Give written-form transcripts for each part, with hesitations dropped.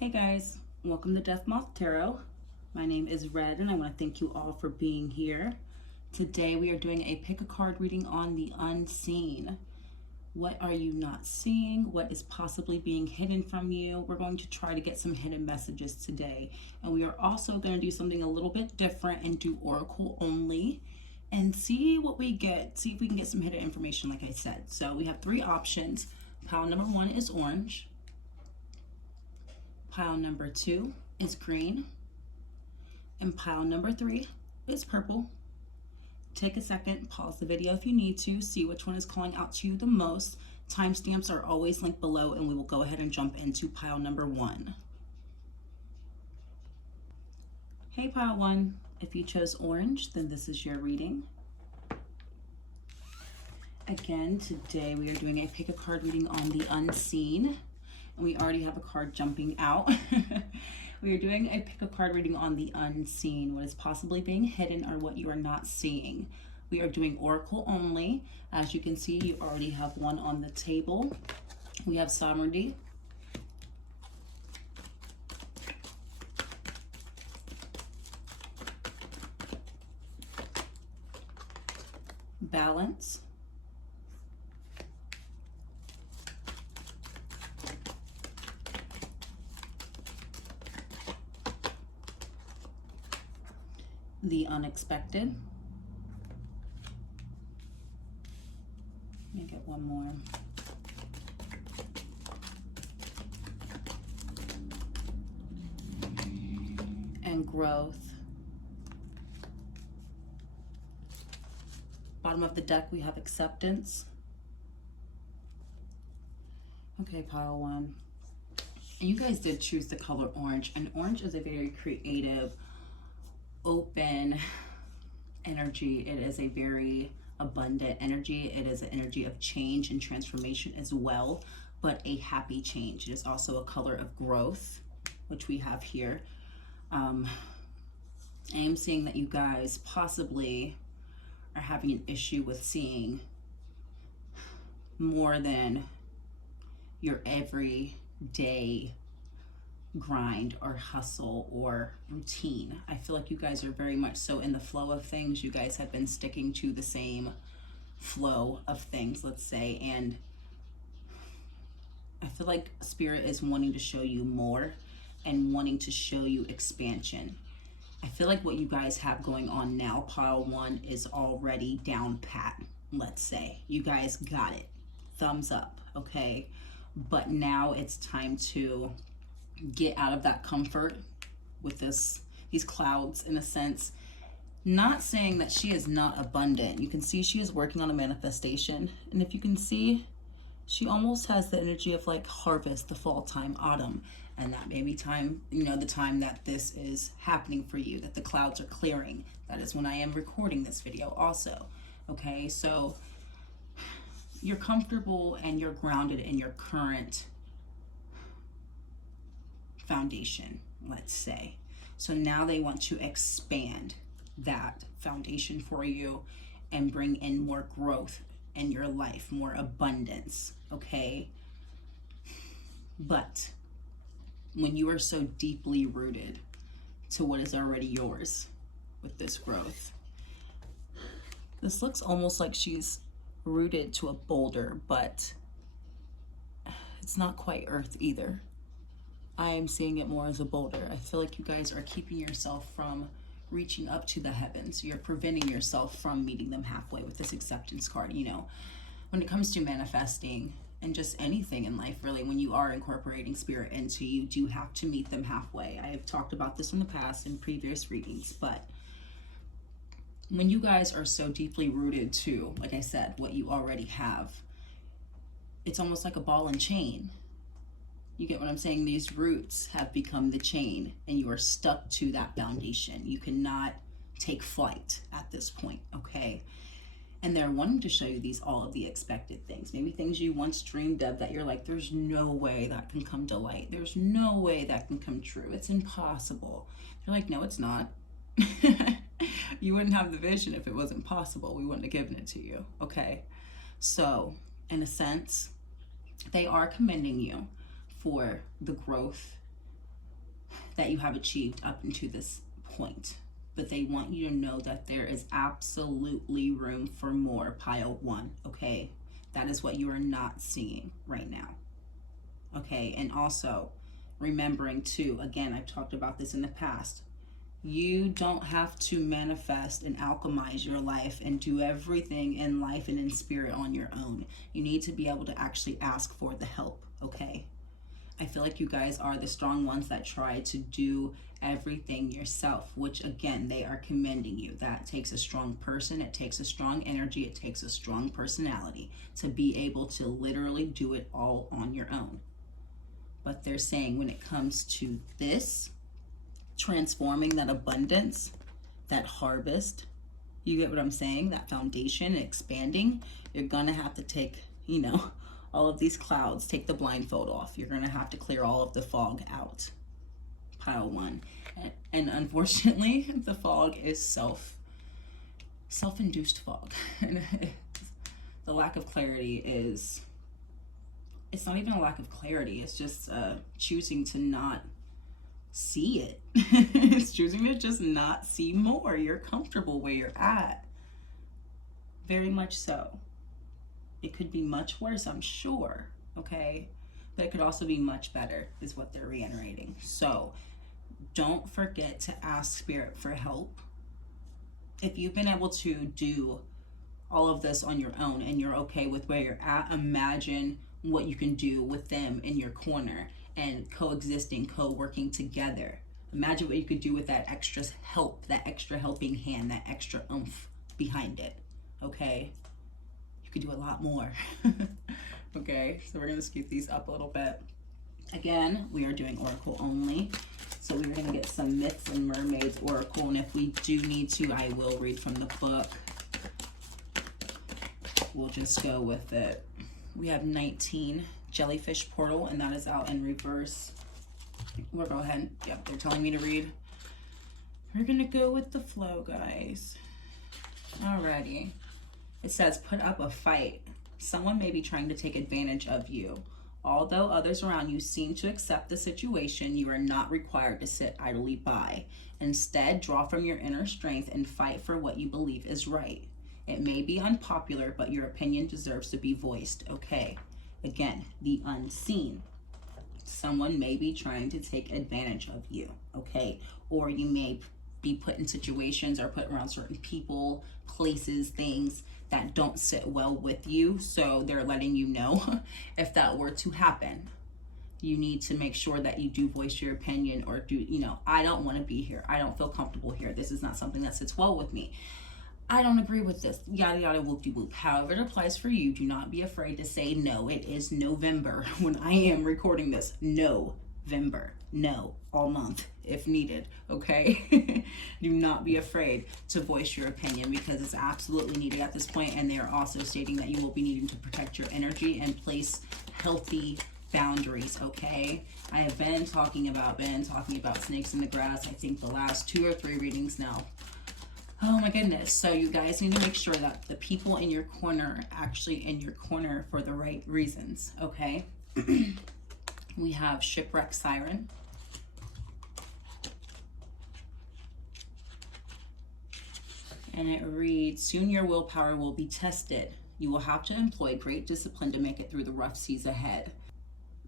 Hey guys, welcome to Death Moth Tarot. My name is Red and I want to thank you all for being here. Today we are doing a pick a card reading on the unseen. What are you not seeing? What is possibly being hidden from you? We're going to try to get some hidden messages today. And we are also going to do something a little bit different and do oracle only and see what we get. See if we can get some hidden information like I said. So we have three options. Pile number one is orange. Pile number two is green, and pile number three is purple. Take a second, pause the video if you need to, see which one is calling out to you the most. Timestamps are always linked below, and we will go ahead and jump into pile number one. Hey pile one, if you chose orange, then this is your reading. Again, today we are doing a pick a card reading on the unseen. And we already have a card jumping out. We are doing a pick a card reading on the unseen, what is possibly being hidden or what you are not seeing. We are doing oracle only. As you can see, you already have one on the table. We have sovereignty, balance, the unexpected. Let me get one more. And growth. Bottom of the deck, we have acceptance. Okay, pile one. And you guys did choose the color orange, and orange is a very creative, open energy. It is a very abundant energy. It is an energy of change and transformation as well, but a happy change. It is also a color of growth, which we have here. I am seeing that you guys possibly are having an issue with seeing more than your everyday grind or hustle or routine. I feel like you guys are very much so in the flow of things. You guys have been sticking to the same flow of things, let's say, and I feel like Spirit is wanting to show you more and wanting to show you expansion. I feel like what you guys have going on now, pile one, is already down pat, let's say. You guys got it. Thumbs up, okay? But now it's time to get out of that comfort with these clouds, in a sense. Not saying that she is not abundant. You can see she is working on a manifestation, and if you can see, she almost has the energy of like harvest, the fall time, autumn, and that may be time, you know, the time that this is happening for you, that the clouds are clearing. That is when I am recording this video also. Okay, so you're comfortable and you're grounded in your current foundation, let's say. So now they want to expand that foundation for you and bring in more growth in your life, more abundance, okay? But when you are so deeply rooted to what is already yours with this growth, this looks almost like she's rooted to a boulder, but it's not quite earth either. I am seeing it more as a boulder. I feel like you guys are keeping yourself from reaching up to the heavens. You're preventing yourself from meeting them halfway with this acceptance card. You know, when it comes to manifesting and just anything in life, really, when you are incorporating spirit into you, do have to meet them halfway. I have talked about this in the past in previous readings, but when you guys are so deeply rooted to, like I said, what you already have, it's almost like a ball and chain. You get what I'm saying? These roots have become the chain and you are stuck to that foundation. You cannot take flight at this point, okay? And they're wanting to show you all of the expected things. Maybe things you once dreamed of that you're like, there's no way that can come to light. There's no way that can come true. It's impossible. You're like, no, it's not. You wouldn't have the vision if it wasn't possible. We wouldn't have given it to you, okay? So, in a sense, they are commending you for the growth that you have achieved up until this point. But they want you to know that there is absolutely room for more, pile 1, okay? That is what you are not seeing right now, okay? And also remembering too, again, I've talked about this in the past, you don't have to manifest and alchemize your life and do everything in life and in spirit on your own. You need to be able to actually ask for the help, okay? I feel like you guys are the strong ones that try to do everything yourself, which again, they are commending you. That takes a strong person, it takes a strong energy, it takes a strong personality to be able to literally do it all on your own. But they're saying when it comes to this, transforming that abundance, that harvest, you get what I'm saying? That foundation, expanding, you're gonna have to take, you know, all of these clouds, take the blindfold off. You're gonna have to clear all of the fog out. Pile 1. And unfortunately, the fog is self-induced fog. The lack of clarity is, it's not even a lack of clarity, it's just choosing to not see it. It's choosing to just not see more. You're comfortable where you're at. Very much so. It could be much worse, I'm sure, okay? But it could also be much better, is what they're reiterating. So don't forget to ask Spirit for help. If you've been able to do all of this on your own and you're okay with where you're at, imagine what you can do with them in your corner and coexisting, co-working together. Imagine what you could do with that extra help, that extra helping hand, that extra oomph behind it, okay? You could do a lot more. Okay, so we're gonna scoot these up a little bit. Again, we are doing oracle only. So we're gonna get some myths and mermaids oracle, and if we do need to, I will read from the book. We'll just go with it. We have 19 jellyfish portal, and that is out in reverse. We'll go ahead. Yep, they're telling me to read. We're gonna go with the flow, guys. Alrighty. It says, put up a fight. Someone may be trying to take advantage of you. Although others around you seem to accept the situation, you are not required to sit idly by. Instead, draw from your inner strength and fight for what you believe is right. It may be unpopular, but your opinion deserves to be voiced, okay? Again, the unseen. Someone may be trying to take advantage of you, okay? Or you may be put in situations or put around certain people, places, things that don't sit well with you. So they're letting you know if that were to happen, you need to make sure that you do voice your opinion or do, you know, I don't want to be here. I don't feel comfortable here. This is not something that sits well with me. I don't agree with this, yada, yada, whoop-de-whoop. However it applies for you, do not be afraid to say no. It is November when I am recording this. November. No, all month if needed, okay? Do not be afraid to voice your opinion because it's absolutely needed at this point, and they are also stating that you will be needing to protect your energy and place healthy boundaries, okay? I have been talking about snakes in the grass, I think the last 2 or 3 readings now. Oh my goodness. So you guys need to make sure that the people in your corner are actually in your corner for the right reasons, okay? We have Shipwreck Siren. And it reads, soon your willpower will be tested. You will have to employ great discipline to make it through the rough seas ahead.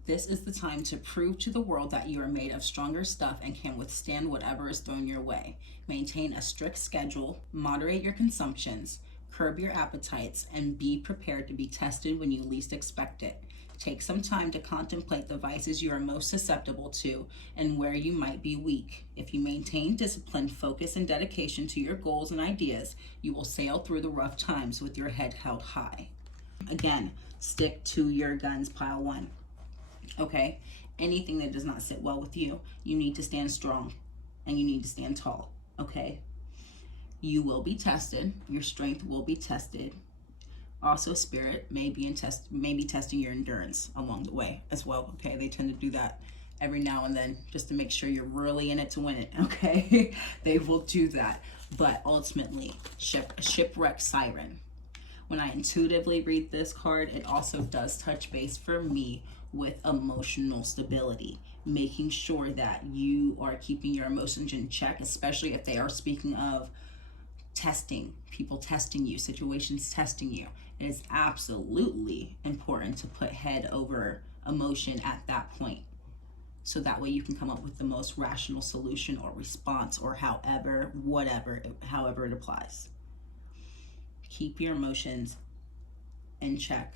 This is the time to prove to the world that you are made of stronger stuff and can withstand whatever is thrown your way. Maintain a strict schedule, moderate your consumptions, curb your appetites, and be prepared to be tested when you least expect it. Take some time to contemplate the vices you are most susceptible to and where you might be weak. If you maintain discipline, focus, and dedication to your goals and ideas, you will sail through the rough times with your head held high. Again, stick to your guns, pile 1. Okay? Anything that does not sit well with you, you need to stand strong and you need to stand tall. Okay? You will be tested. Your strength will be tested. Also, spirit may be testing your endurance along the way as well. Okay, they tend to do that every now and then just to make sure you're really in it to win it. Okay, they will do that. But ultimately, Shipwreck Siren. When I intuitively read this card, it also does touch base for me with emotional stability, making sure that you are keeping your emotions in check, especially if they are speaking of testing, people testing you, situations testing you. It is absolutely important to put head over emotion at that point. So that way you can come up with the most rational solution or response, or however it applies. Keep your emotions in check.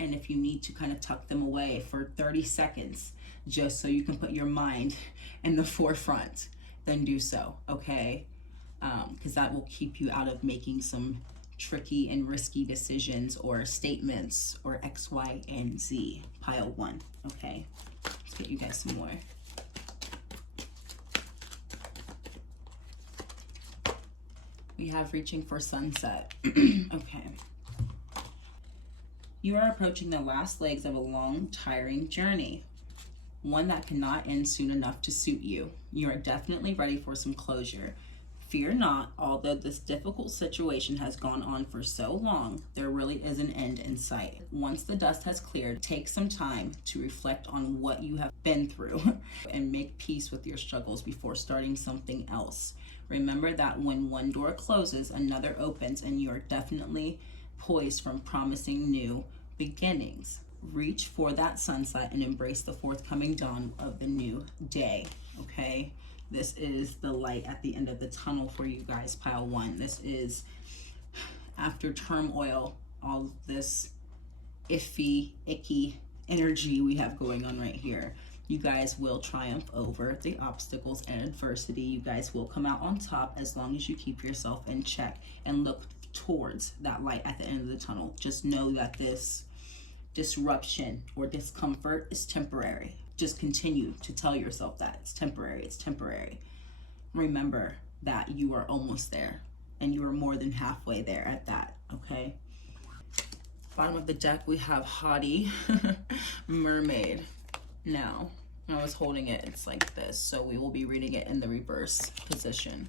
And if you need to kind of tuck them away for 30 seconds, just so you can put your mind in the forefront, then do so, okay? Because that will keep you out of making some tricky and risky decisions or statements or X, Y, and Z. Pile 1, okay? Let's get you guys some more. We have reaching for sunset. Okay. You are approaching the last legs of a long, tiring journey. One that cannot end soon enough to suit you. You are definitely ready for some closure. Fear not, although this difficult situation has gone on for so long, there really is an end in sight. Once the dust has cleared, take some time to reflect on what you have been through and make peace with your struggles before starting something else. Remember that when one door closes, another opens, and you are definitely poised from promising new beginnings. Reach for that sunset and embrace the forthcoming dawn of the new day, okay? This is the light at the end of the tunnel for you guys, pile 1. This is after turmoil, all this iffy, icky energy we have going on right here. You guys will triumph over the obstacles and adversity. You guys will come out on top as long as you keep yourself in check and look towards that light at the end of the tunnel. Just know that this disruption or discomfort is temporary. Just continue to tell yourself that it's temporary, it's temporary. Remember that you are almost there, and you are more than halfway there at that, okay? Bottom of the deck, we have Haughty Mermaid. Now, I was holding it, it's like this, so we will be reading it in the reverse position.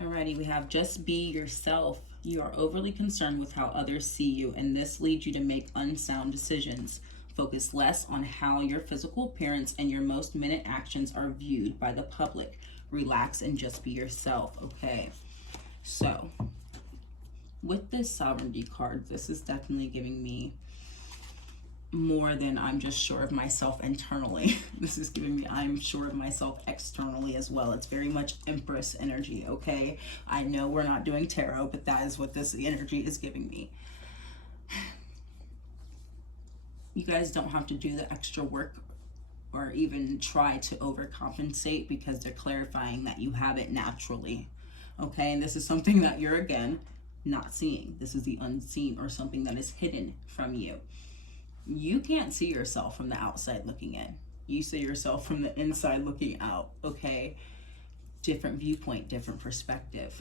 Alrighty, we have just be yourself. You are overly concerned with how others see you, and this leads you to make unsound decisions. Focus less on how your physical appearance and your most minute actions are viewed by the public. Relax and just be yourself, okay? So, with this sovereignty card, this is definitely giving me more than I'm just sure of myself internally. This is giving me I'm sure of myself externally as well. It's very much Empress energy, okay? I know we're not doing tarot, but that is what this energy is giving me. You guys don't have to do the extra work or even try to overcompensate, because they're clarifying that you have it naturally, okay? And this is something that you're, again, not seeing. This is the unseen, or something that is hidden from you. You can't see yourself from the outside looking in. You see yourself from the inside looking out, okay? Different viewpoint, different perspective.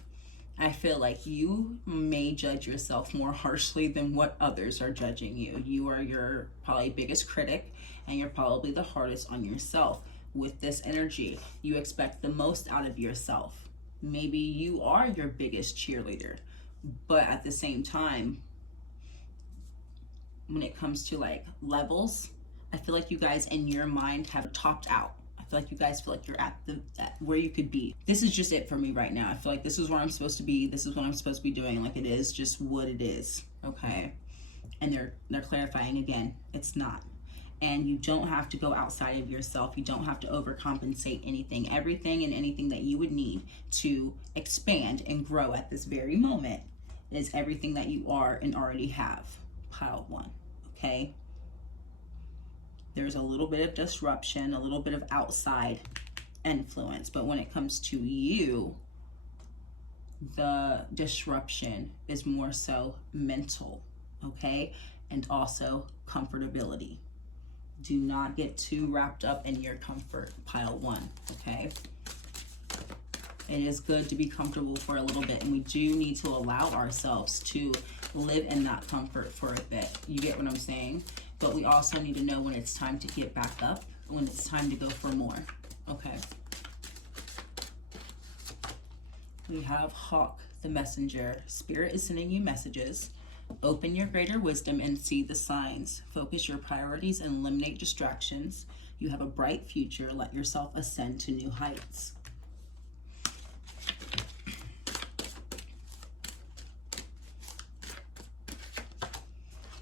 I feel like you may judge yourself more harshly than what others are judging you. You are your probably biggest critic, and you're probably the hardest on yourself. With this energy, you expect the most out of yourself. Maybe you are your biggest cheerleader, but at the same time, when it comes to like levels, I feel like you guys in your mind have topped out. I feel like you guys feel like you're at where you could be. This is just it for me right now. I feel like this is where I'm supposed to be. This is what I'm supposed to be doing. Like, it is just what it is, okay? And they're clarifying again, it's not. And you don't have to go outside of yourself. You don't have to overcompensate anything. Everything and anything that you would need to expand and grow at this very moment is everything that you are and already have. Pile 1, okay? There's a little bit of disruption, a little bit of outside influence, but when it comes to you, the disruption is more so mental, okay? And also comfortability. Do not get too wrapped up in your comfort, pile 1, okay? It is good to be comfortable for a little bit, and we do need to allow ourselves to live in that comfort for a bit. You get what I'm saying? But we also need to know when it's time to get back up, when it's time to go for more, okay? We have Hawk, the messenger. Spirit is sending you messages Open your greater wisdom and see the signs. Focus your priorities and eliminate distractions. You have a bright future. Let yourself ascend to new heights.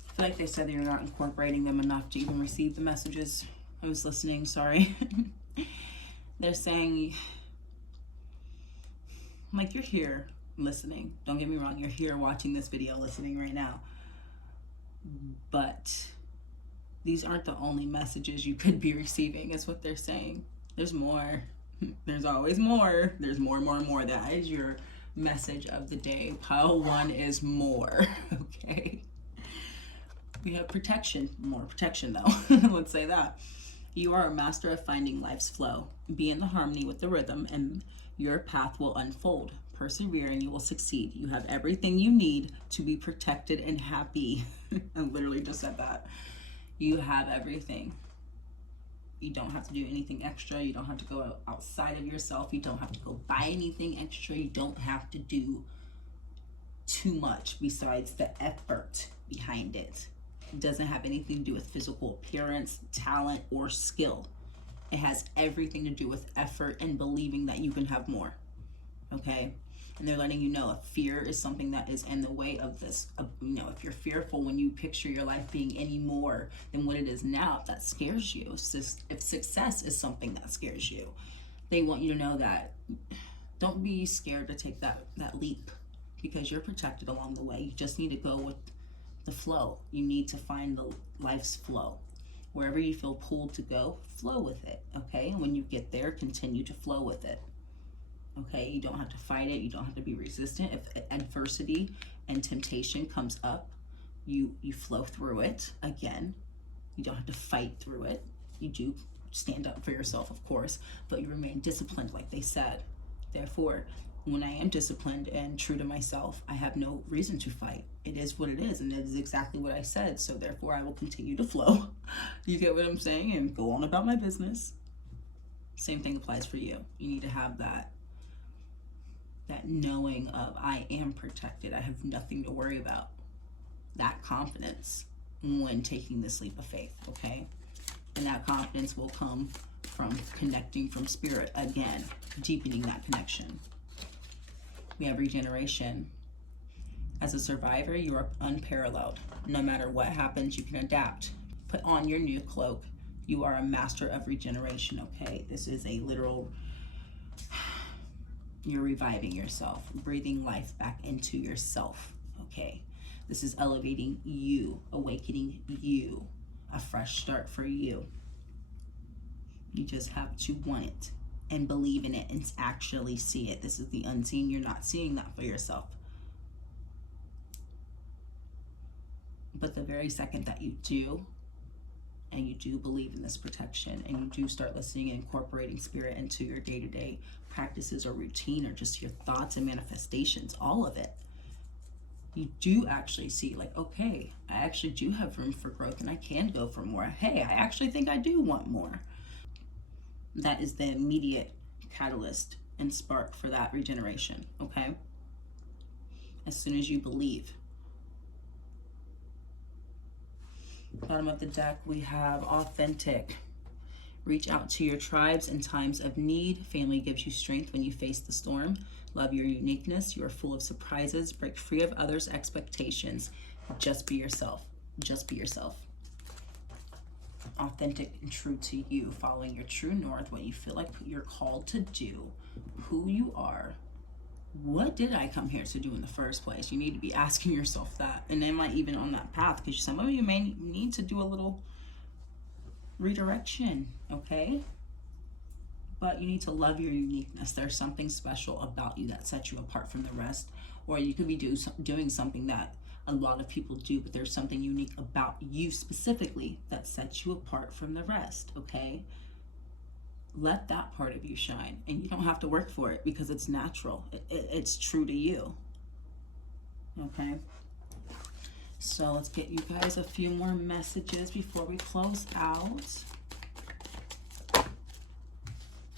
I feel like they said that you're not incorporating them enough to even receive the messages. I was listening, sorry. They're saying, like, you're here listening. Don't get me wrong, you're here watching this video, listening right now. But these aren't the only messages you could be receiving, is what they're saying. There's more. There's always more. There's more and more and more. That is your message of the day. Pile 1 is more, okay? We have protection, more protection though. Let's say that. You are a master of finding life's flow. Be in the harmony with the rhythm and your path will unfold. Persevere and you will succeed. You have everything you need to be protected and happy. I literally just said that. You have everything. You don't have to do anything extra. You don't have to go outside of yourself. You don't have to go buy anything extra. You don't have to do too much besides the effort behind it. It doesn't have anything to do with physical appearance, talent, or skill. It has everything to do with effort and believing that you can have more. Okay? And they're letting you know if fear is something that is in the way of this, you know, if you're fearful when you picture your life being any more than what it is now, if that scares you, if success is something that scares you, they want you to know that don't be scared to take that leap, because you're protected along the way. You just need to go with the flow. You need to find the life's flow. Wherever you feel pulled to go, flow with it, okay? And when you get there, continue to flow with it, okay? You don't have to fight it. You don't have to be resistant. If adversity and temptation comes up, you flow through it. Again, you don't have to fight through it. You do stand up for yourself, of course, but you remain disciplined, like they said. Therefore, when I am disciplined and true to myself, I have no reason to fight. It is what it is, and it is exactly what I said. So therefore, I will continue to flow. You get what I'm saying? And go on about my business. Same thing applies for you. You need to have that knowing of I am protected. I have nothing to worry about. That confidence when taking this leap of faith, okay? And that confidence will come from connecting from spirit. Again, deepening that connection. We have regeneration. As a survivor, you are unparalleled. No matter what happens, you can adapt. Put on your new cloak. You are a master of regeneration, okay? This is a literal, you're reviving yourself, breathing life back into yourself, okay? This is elevating you, awakening you, a fresh start for you. You just have to want it and believe in it and actually see it. This is the unseen. You're not seeing that for yourself. But the very second that you do, and you do believe in this protection, and you do start listening and incorporating spirit into your day-to-day practices or routine or just your thoughts and manifestations, all of it, you do actually see like, okay, I actually do have room for growth and I can go for more. Hey, I actually think I do want more. That is the immediate catalyst and spark for that regeneration, okay? As soon as you believe. Bottom of the deck, we have authentic. Reach out to your tribes in times of need. Family gives you strength when you face the storm. Love your uniqueness. You are full of surprises. Break free of others' expectations. Just be yourself. Just be yourself. Authentic and true to you, following your true north, what you feel like you're called to do, who you are. What did I come here to do in the first place? You need to be asking yourself that. And am I even on that path? Because some of you may need to do a little redirection, okay? But you need to love your uniqueness. There's something special about you that sets you apart from the rest. Or you could be doing something that a lot of people do, but there's something unique about you specifically that sets you apart from the rest, okay? Let that part of you shine, and you don't have to work for it because it's natural. It's true to you, okay? So let's get you guys a few more messages before we close out.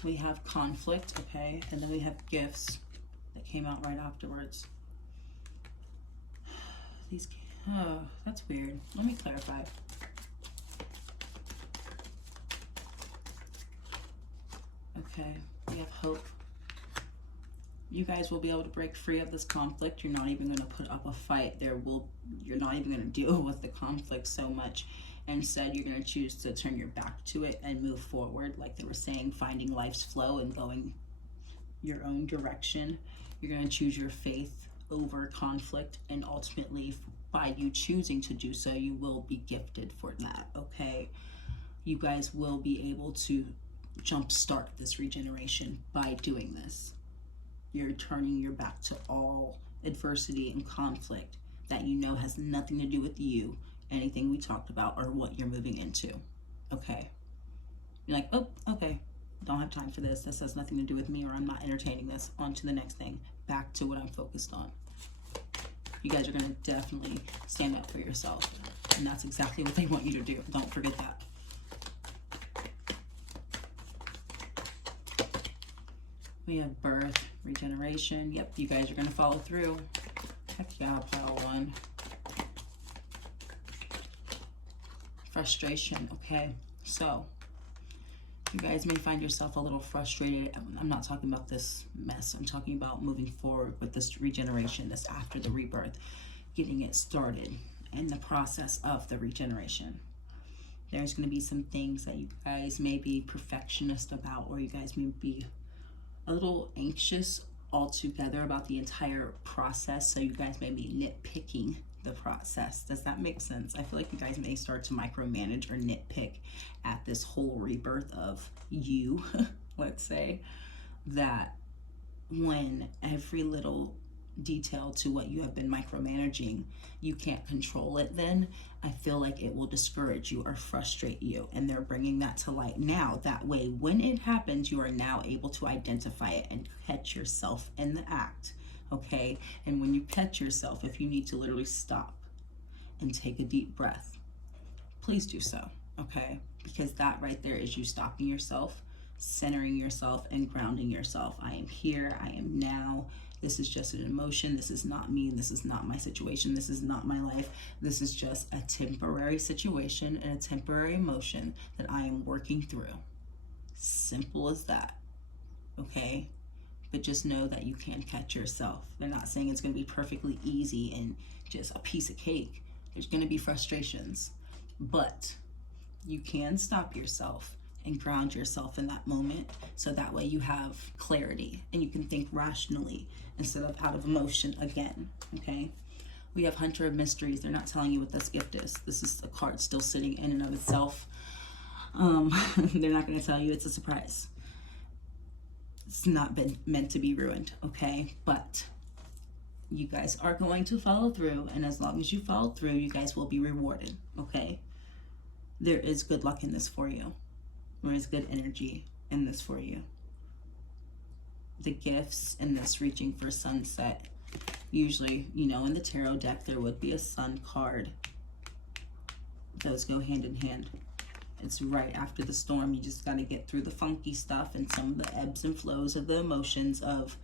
We have conflict, okay? And then we have gifts that came out right afterwards. Oh, that's weird. Let me clarify. Okay, we have hope. You guys will be able to break free of this conflict. You're not even going to put up a fight. You're not even going to deal with the conflict so much. Instead, you're going to choose to turn your back to it and move forward, like they were saying, finding life's flow and going your own direction. You're going to choose your faith over conflict, and ultimately, by you choosing to do so, you will be gifted for that, okay? You guys will be able to jumpstart this regeneration by doing this. You're turning your back to all adversity and conflict that you know has nothing to do with you, anything we talked about, or what you're moving into, okay? You're like, oh, okay, don't have time for this. This has nothing to do with me, or I'm not entertaining this. On to the next thing. Back to what I'm focused on. You guys are going to definitely stand up for yourself, and that's exactly what they want you to do. Don't forget that. We have birth, regeneration. Yep, you guys are going to follow through. Heck yeah, pile one. Frustration. Okay, so you guys may find yourself a little frustrated. I'm not talking about this mess. I'm talking about moving forward with this regeneration, this after the rebirth, getting it started in the process of the regeneration. There's going to be some things that you guys may be perfectionist about, or you guys may be a little anxious altogether about the entire process. So you guys may be nitpicking the process. Does that make sense? I feel like you guys may start to micromanage or nitpick at this whole rebirth of you, let's say, that when every little detail to what you have been micromanaging, you can't control it, then I feel like it will discourage you or frustrate you, and they're bringing that to light now. That way, when it happens, you are now able to identify it and catch yourself in the act, okay? And when you catch yourself, if you need to literally stop and take a deep breath, please do so, okay? Because that right there is you stopping yourself, centering yourself, and grounding yourself. I am here, I am now. This is just an emotion. This is not me. This is not my situation. This is not my life. This is just a temporary situation and a temporary emotion that I am working through. Simple as that, okay? But just know that you can catch yourself. They're not saying it's going to be perfectly easy and just a piece of cake. There's going to be frustrations, but you can stop yourself and ground yourself in that moment, so that way you have clarity and you can think rationally instead of out of emotion again, okay? We have Hunter of Mysteries. They're not telling you what this gift is. This is a card still sitting in and of itself. They're not going to tell you. It's a surprise. It's not been meant to be ruined, okay? But you guys are going to follow through, and as long as you follow through, you guys will be rewarded, okay? There is good luck in this for you. There is good energy in this for you. The gifts in this reaching for sunset, usually, you know, in the tarot deck, there would be a sun card. Those go hand in hand. It's right after the storm. You just got to get through the funky stuff and some of the ebbs and flows of the emotions of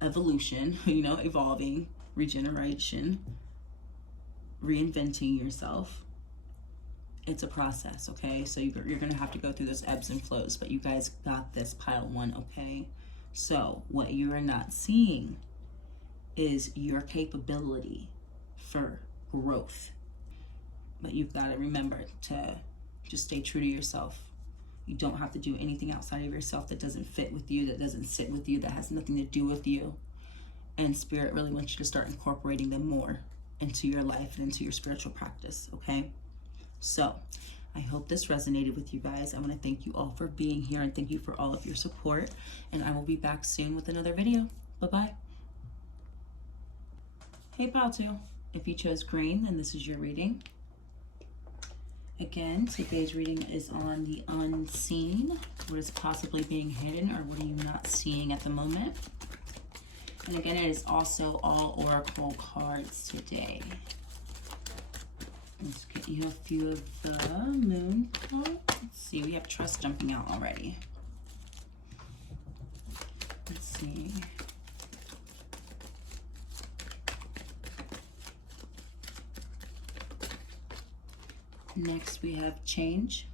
evolution, you know, evolving, regeneration, reinventing yourself. It's a process, okay? So you're going to have to go through those ebbs and flows, but you guys got this, pile one, okay? So what you are not seeing is your capability for growth. But you've got to remember to just stay true to yourself. You don't have to do anything outside of yourself that doesn't fit with you, that doesn't sit with you, that has nothing to do with you. And Spirit really wants you to start incorporating them more into your life and into your spiritual practice, okay? So I hope this resonated with you guys. I want to thank you all for being here and thank you for all of your support. And I will be back soon with another video. Bye-bye. Hey, pile two. If you chose green, then this is your reading. Again, today's reading is on the unseen. What is possibly being hidden, or what are you not seeing at the moment? And again, it is also all oracle cards today. Let's get you a few of the moon cards. Let's see, we have trust jumping out already. Let's see. Next we have change.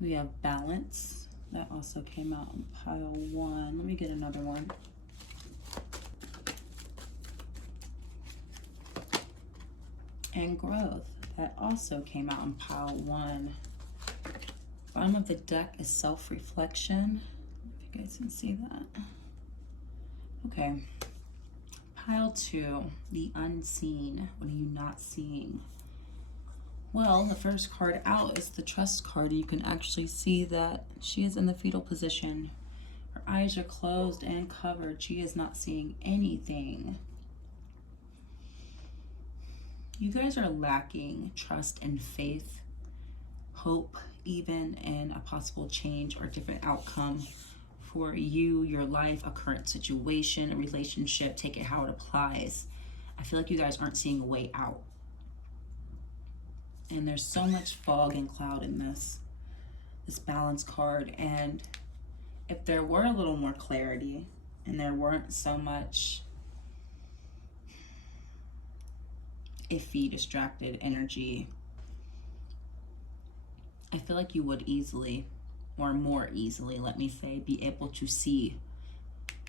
We have balance. That also came out in pile 1. Let me get another one. And growth. That also came out in pile 1. Bottom of the deck is self-reflection. If you guys can see that. Okay. Pile 2, the unseen. What are you not seeing? Well, the first card out is the trust card. You can actually see that she is in the fetal position. Her eyes are closed and covered. She is not seeing anything. You guys are lacking trust and faith, hope, even in a possible change or different outcome for you, your life, a current situation, a relationship. Take it how it applies. I feel like you guys aren't seeing a way out. And there's so much fog and cloud in this balance card. And if there were a little more clarity and there weren't so much iffy, distracted energy, I feel like you would easily, or more easily, let me say, be able to see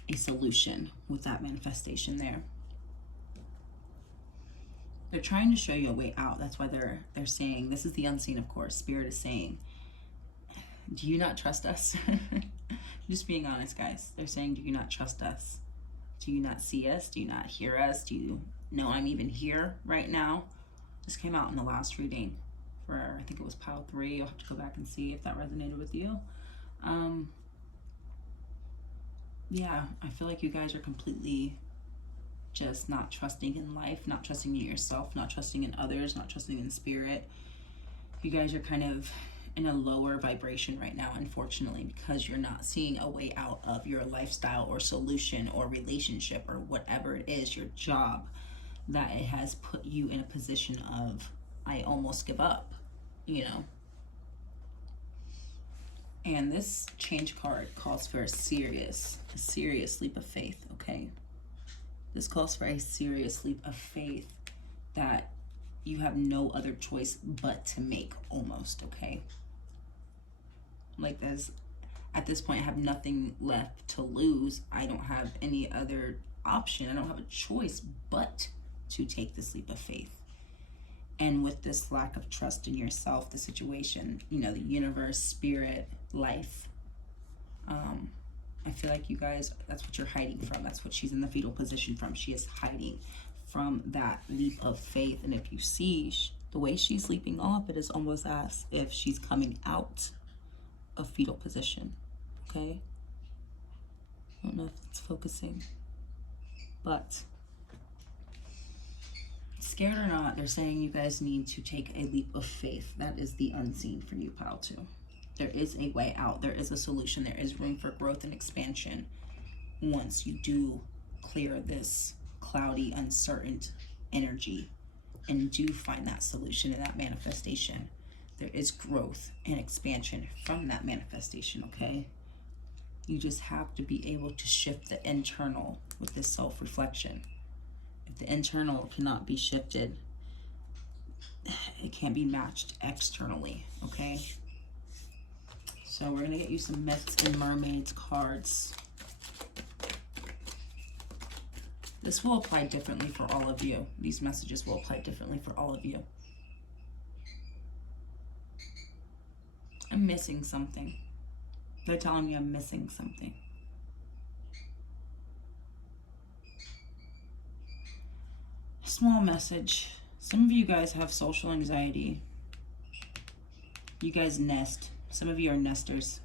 a solution with that manifestation there. They're trying to show you a way out. That's why they're saying, this is the unseen, of course. Spirit is saying, do you not trust us? Just being honest, guys. They're saying, do you not trust us? Do you not see us? Do you not hear us? Do you know I'm even here right now? This came out in the last reading for, I think it was pile 3. You'll have to go back and see if that resonated with you. Yeah, I feel like you guys are completely just not trusting in life, not trusting in yourself, not trusting in others, not trusting in spirit. You guys are kind of in a lower vibration right now, unfortunately, because you're not seeing a way out of your lifestyle or solution or relationship or whatever it is, your job, that it has put you in a position of, I almost give up, you know. And this change card calls for a serious leap of faith, okay? This calls for a serious leap of faith that you have no other choice but to make, almost, okay? Like, at this point, I have nothing left to lose. I don't have any other option. I don't have a choice but to take this leap of faith. And with this lack of trust in yourself, the situation, you know, the universe, spirit, life, I feel like you guys, that's what you're hiding from. That's what she's in the fetal position from. She is hiding from that leap of faith. And if you see the way she's leaping off, it is almost as if she's coming out of fetal position, okay? I don't know if it's focusing, but scared or not, they're saying you guys need to take a leap of faith. That is the unseen for you, pile 2. There is a way out. There is a solution. There is room for growth and expansion once you do clear this cloudy, uncertain energy and do find that solution and that manifestation. There is growth and expansion from that manifestation, okay? You just have to be able to shift the internal with this self-reflection. If the internal cannot be shifted, it can't be matched externally, okay? So we're gonna get you some myths and mermaids cards. This will apply differently for all of you. These messages will apply differently for all of you. I'm missing something. They're telling me I'm missing something. Small message. Some of you guys have social anxiety. You guys nest. Some of you are nesters.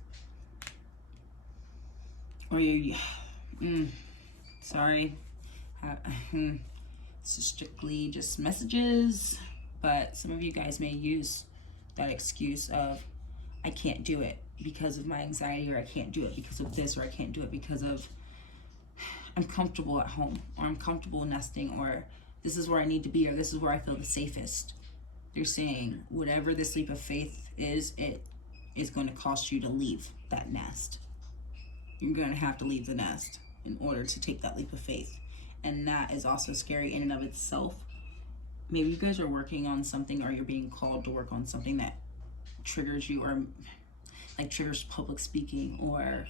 Or you're, sorry. This is strictly just messages, but some of you guys may use that excuse of, I can't do it because of my anxiety, or I can't do it because of this, or I can't do it because of I'm comfortable at home, or I'm comfortable nesting, or this is where I need to be, or this is where I feel the safest. They're saying whatever this leap of faith is, it is going to cost you to leave that nest. You're going to have to leave the nest in order to take that leap of faith. And that is also scary in and of itself. Maybe you guys are working on something, or you're being called to work on something that triggers you, or like triggers public speaking, or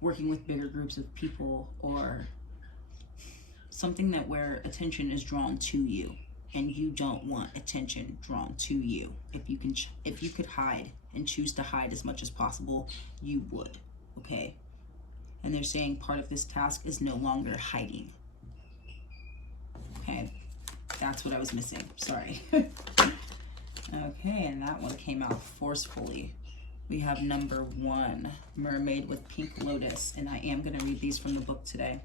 working with bigger groups of people, or something that where attention is drawn to you, and you don't want attention drawn to you. If you could hide and choose to hide as much as possible, you would, okay? And they're saying part of this task is no longer hiding. Okay, that's what I was missing, sorry. Okay, and that one came out forcefully. We have number 1, Mermaid with Pink Lotus, and I am gonna read these from the book today.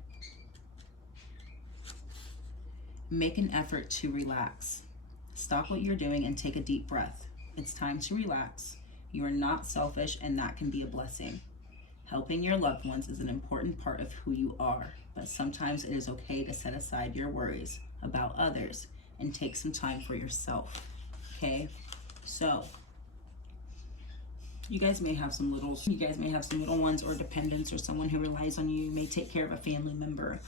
Make an effort to relax. Stop what you're doing and take a deep breath. It's time to relax. You are not selfish, and that can be a blessing. Helping your loved ones is an important part of who you are, but sometimes it is okay to set aside your worries about others and take some time for yourself. Okay, so you guys may have some little ones or dependents, or someone who relies on you. You may take care of a family member.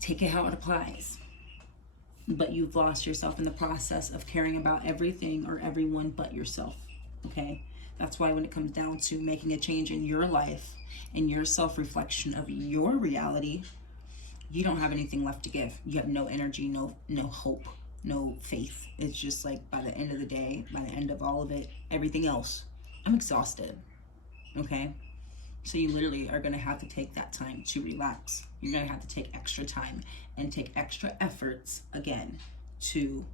Take it how it applies. But you've lost yourself in the process of caring about everything or everyone but yourself. Okay, that's why when it comes down to making a change in your life and your self-reflection of your reality, you don't have anything left to give. You have no energy, no hope, no faith. It's just like, by the end of the day, by the end of all of it, everything else, I'm exhausted. Okay, so you literally are going to have to take that time to relax. You're going to have to take extra time and take extra efforts again to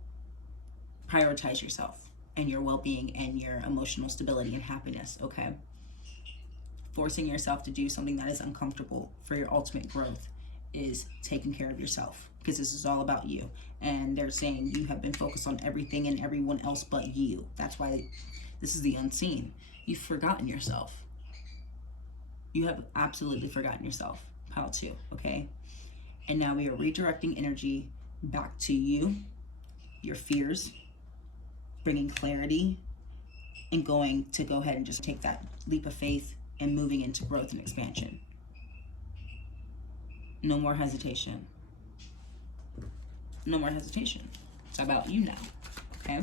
prioritize yourself and your well-being and your emotional stability and happiness. Okay, forcing yourself to do something that is uncomfortable for your ultimate growth is taking care of yourself, because this is all about you. And they're saying you have been focused on everything and everyone else but you. That's why this is the unseen. You've forgotten yourself. You have absolutely forgotten yourself. Pile 2, okay? And now we are redirecting energy back to you, your fears, bringing clarity, and go ahead and just take that leap of faith and moving into growth and expansion. No more hesitation. No more hesitation. It's about you now, okay?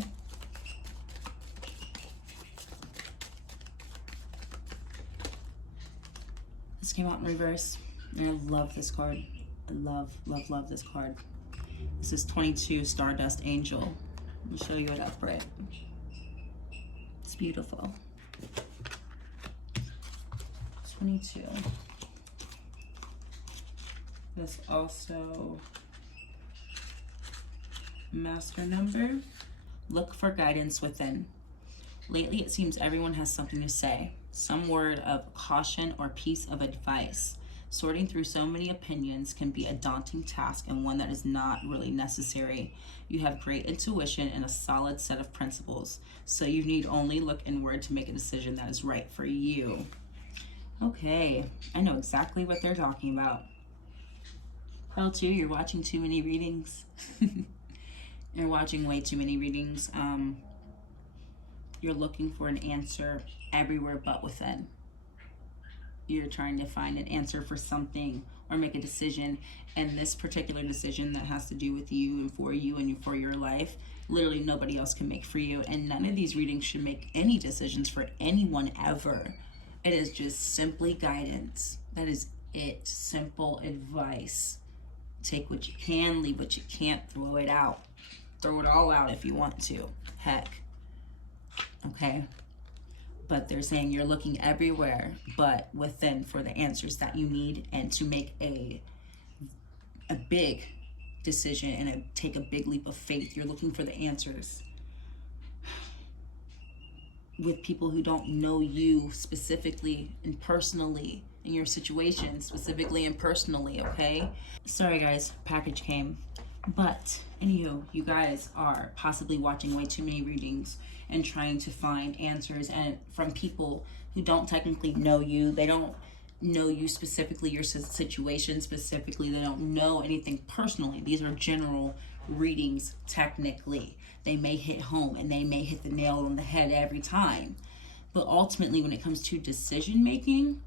This came out in reverse, and I love this card. I love this card. This is 22 Stardust Angel. Let me show you it upright. It's beautiful. 22. That's also master number. Look for guidance within. Lately, it seems everyone has something to say, some word of caution or piece of advice. Sorting through so many opinions can be a daunting task, and one that is not really necessary. You have great intuition and a solid set of principles, so you need only look inward to make a decision that is right for you. Okay, I know exactly what they're talking about. Well, too, you're watching too many readings. You're watching way too many readings. You're looking for an answer everywhere but within. You're trying to find an answer for something or make a decision, and this particular decision that has to do with you and for your life, literally nobody else can make for you. And none of these readings should make any decisions for anyone ever. It is just simply guidance. That is it. Simple advice. Take what you can, leave what you can't, throw it out. Throw it all out if you want to. Heck. Okay? But they're saying you're looking everywhere but within for the answers that you need, and to make a big decision and take a big leap of faith. You're looking for the answers with people who don't know you specifically and personally, in your situation specifically and personally, okay? Sorry guys, package came. But anywho, you guys are possibly watching way too many readings and trying to find answers and from people who don't technically know you. They don't know you specifically, your situation specifically. They don't know anything personally. These are general readings technically. They may hit home and they may hit the nail on the head every time, But ultimately, when it comes to decision making,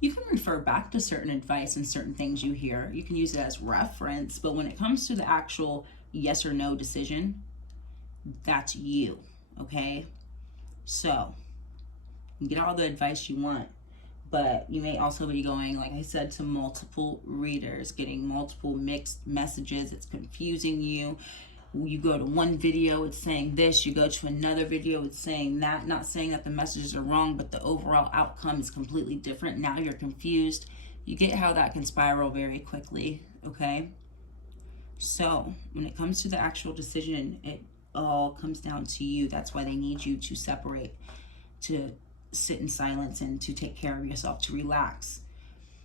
you can refer back to certain advice and certain things you hear. You can use it as reference, but when it comes to the actual yes or no decision, that's you, okay? So, you get all the advice you want, but you may also be going, like I said, to multiple readers, getting multiple mixed messages. It's confusing you. You go to one video, it's saying this. You go to another video, it's saying that. Not saying that the messages are wrong, but the overall outcome is completely different. Now you're confused. You get how that can spiral very quickly, okay? So when it comes to the actual decision, it all comes down to you. That's why they need you to separate, to sit in silence, and to take care of yourself, to relax.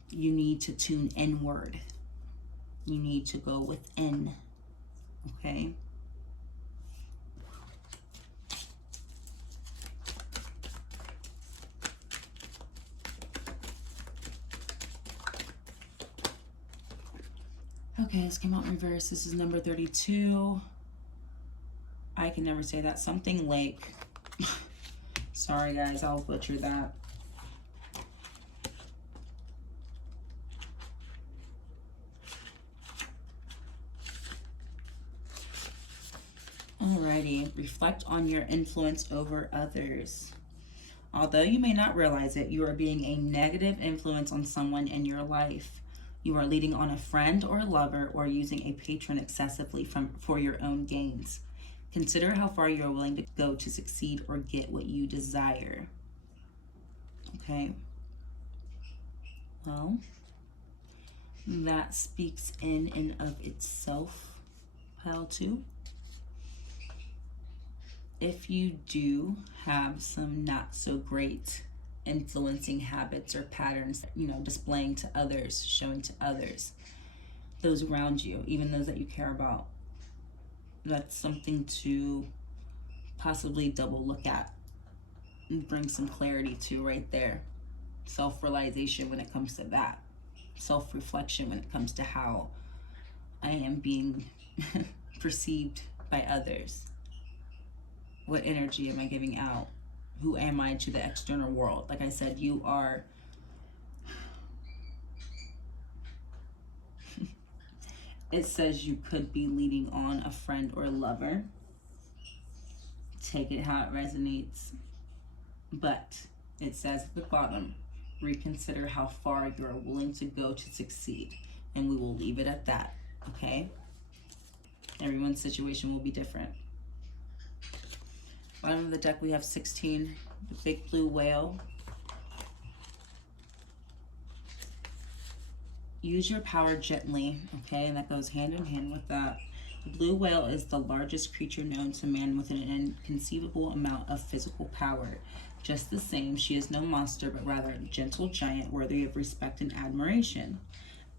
You need to tune inward. You need to go within, okay? Okay, this came out in reverse. This is number 32. I can never say that. Something lake. Sorry guys, I'll butcher that. Alrighty, reflect on your influence over others. Although you may not realize it, you are being a negative influence on someone in your life. You are leading on a friend or a lover, or using a patron excessively for your own gains. Consider how far you are willing to go to succeed or get what you desire. Okay. Well, that speaks in and of itself, pile 2. If you do have some not so great influencing habits or patterns, you know, displaying to others, showing to others, those around you, even those that you care about, that's something to possibly double look at and bring some clarity to right there. Self-realization when it comes to that. Self-reflection when it comes to how I am being perceived by others. What energy am I giving out? Who am I to the external world? Like I said, you are it says you could be leading on a friend or a lover. Take it how it resonates. But it says at the bottom, reconsider how far you're willing to go to succeed. And we will leave it at that, okay? Everyone's situation will be different. Bottom of the deck, we have 16, the big blue whale. Use your power gently, okay? And that goes hand in hand with that. The blue whale is the largest creature known to man with an inconceivable amount of physical power. Just the same, she is no monster, but rather a gentle giant worthy of respect and admiration.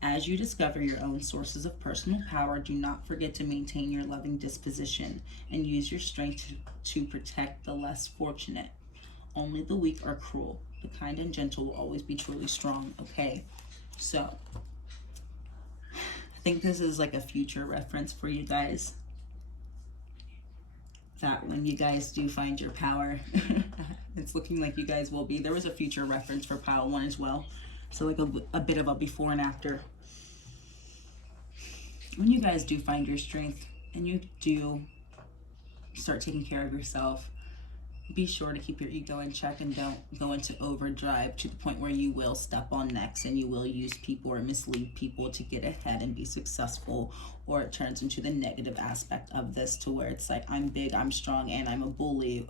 As you discover your own sources of personal power, do not forget to maintain your loving disposition and use your strength to protect the less fortunate. Only the weak are cruel. The kind and gentle will always be truly strong, okay? So, I think this is like a future reference for you guys. That when you guys do find your power, it's looking like you guys will be. There was a future reference for pile 1 as well. So like a bit of a before and after. When you guys do find your strength and you do start taking care of yourself, be sure to keep your ego in check and don't go into overdrive to the point where you will step on necks and you will use people or mislead people to get ahead and be successful, or it turns into the negative aspect of this to where it's like, I'm big, I'm strong, and I'm a bully,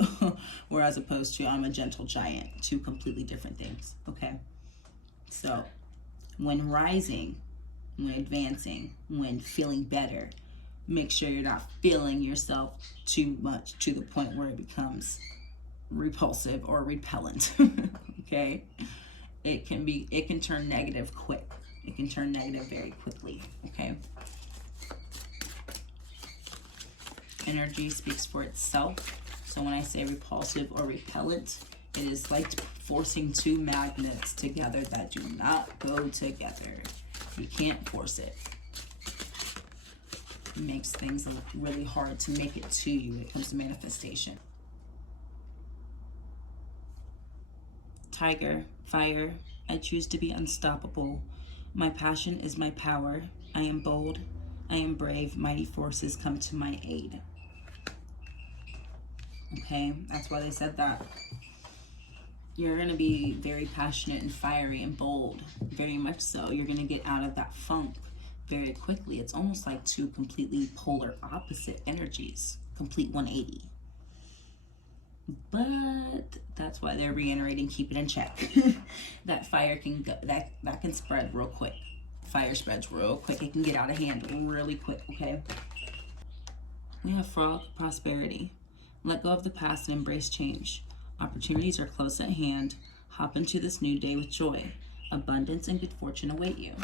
whereas opposed to I'm a gentle giant. Two completely different things, okay? So when rising, when advancing, when feeling better, make sure you're not feeling yourself too much to the point where it becomes repulsive or repellent. Okay, it can turn negative quick. It can turn negative very quickly. Okay, energy speaks for itself. So when I say repulsive or repellent, it is like forcing two magnets together that do not go together. You can't force it. It makes things really hard to make it to you when it comes to manifestation. Tiger, fire. I choose to be unstoppable. My passion is my power. I am bold. I am brave. Mighty forces come to my aid. Okay, that's why they said that. You're going to be very passionate and fiery and bold. Very much so. You're going to get out of that funk very quickly. It's almost like two completely polar opposite energies. Complete 180. But that's why they're reiterating, keep it in check. That fire can go, that can spread real quick. Fire spreads real quick. It can get out of hand really quick, okay? We have frog, prosperity. Let go of the past and embrace change. Opportunities are close at hand. Hop into this new day with joy. Abundance and good fortune await you.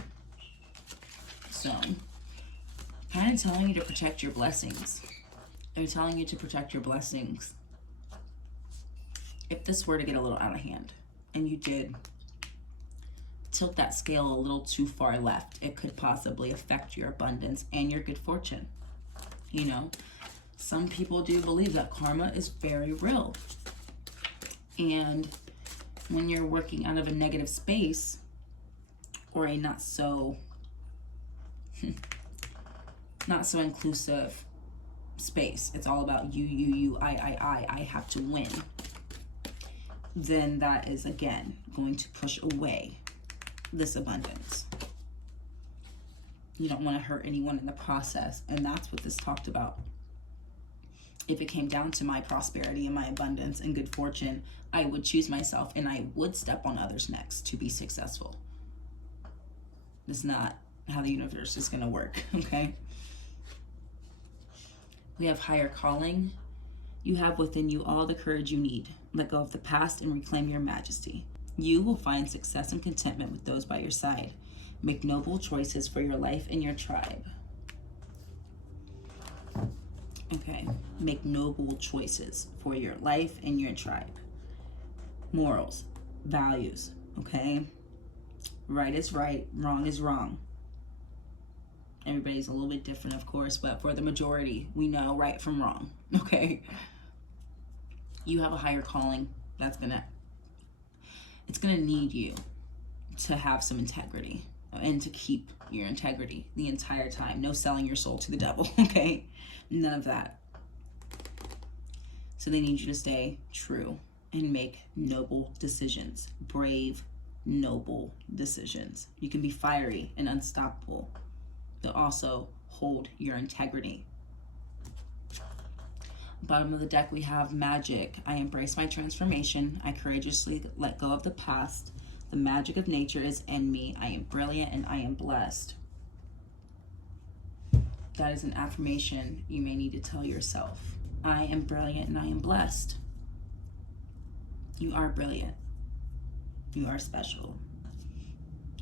So, kind of telling you to protect your blessings. They're telling you to protect your blessings. If this were to get a little out of hand, and you did tilt that scale a little too far left, it could possibly affect your abundance and your good fortune. You know, some people do believe that karma is very real. And when you're working out of a negative space, or a not so inclusive space, it's all about you, I have to win, then that is again going to push away this abundance. You don't want to hurt anyone in the process, and that's what this talked about. If it came down to my prosperity and my abundance and good fortune, I would choose myself and I would step on others' necks to be successful. That's not how the universe is going to work, okay? We have higher calling. You have within you all the courage you need. Let go of the past and reclaim your majesty. You will find success and contentment with those by your side. Make noble choices for your life and your tribe. Okay, make noble choices for your life and your tribe. Morals, values, okay? Right is right, wrong is wrong. Everybody's a little bit different, of course, but for the majority, we know right from wrong, okay? You have a higher calling that's it's gonna need you to have some integrity and to keep your integrity the entire time. No selling your soul to the devil, okay? None of that. So they need you to stay true and make noble decisions, brave, noble decisions. You can be fiery and unstoppable, but also hold your integrity. Bottom of the deck, we have magic. I embrace my transformation. I courageously let go of the past. The magic of nature is in me. I am brilliant and I am blessed. That is an affirmation you may need to tell yourself. I am brilliant and I am blessed. You are brilliant. You are special.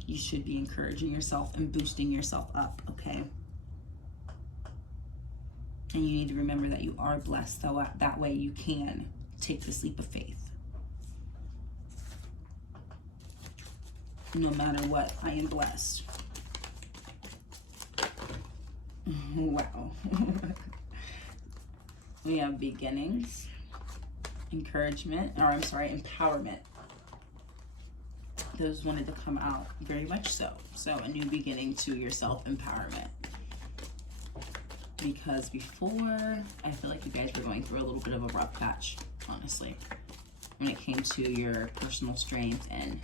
You should be encouraging yourself and boosting yourself up, okay? And you need to remember that you are blessed, so that way you can take this leap of faith. No matter what, I am blessed. Wow. We have beginnings, empowerment. Those wanted to come out very much so. So a new beginning to your self-empowerment. Because before, I feel like you guys were going through a little bit of a rough patch, honestly, when it came to your personal strength and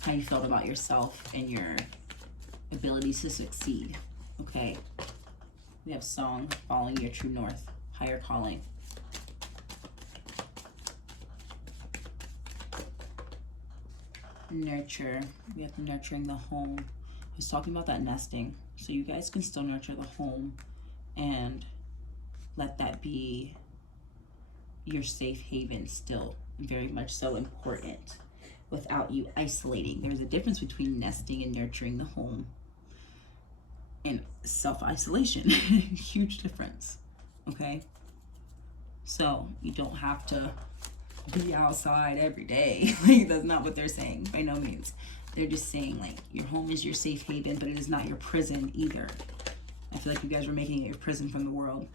how you felt about yourself and your ability to succeed, okay? We have song, following your true north, higher calling. Nurture, we have nurturing the home. I was talking about that nesting, so you guys can still nurture the home and let that be your safe haven still. Very much so important without you isolating. There's a difference between nesting and nurturing the home and self-isolation. Huge difference, okay? So you don't have to be outside every day. Like, that's not what they're saying, by no means. They're just saying, like, your home is your safe haven, but it is not your prison either. I feel like you guys were making it your prison from the world.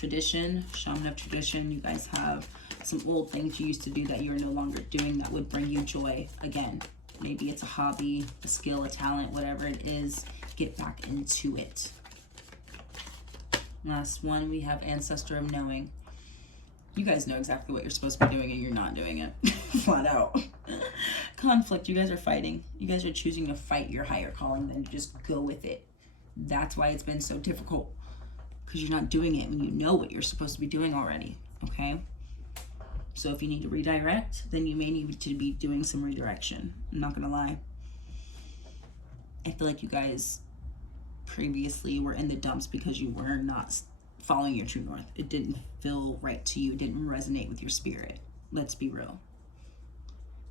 tradition, shaman of tradition. You guys have some old things you used to do that you're no longer doing that would bring you joy again. Maybe it's a hobby, a skill, a talent, whatever it is, get back into it. Last one, we have ancestor of knowing. You guys know exactly what you're supposed to be doing and you're not doing it. Flat out. Conflict, you guys are fighting. You guys are choosing to fight your higher calling than to just go with it. That's why it's been so difficult. Because you're not doing it when you know what you're supposed to be doing already. Okay? So if you need to redirect, then you may need to be doing some redirection. I'm not going to lie. I feel like you guys previously were in the dumps because you were not following your true north. It didn't feel right to you. It didn't resonate with your spirit. Let's be real.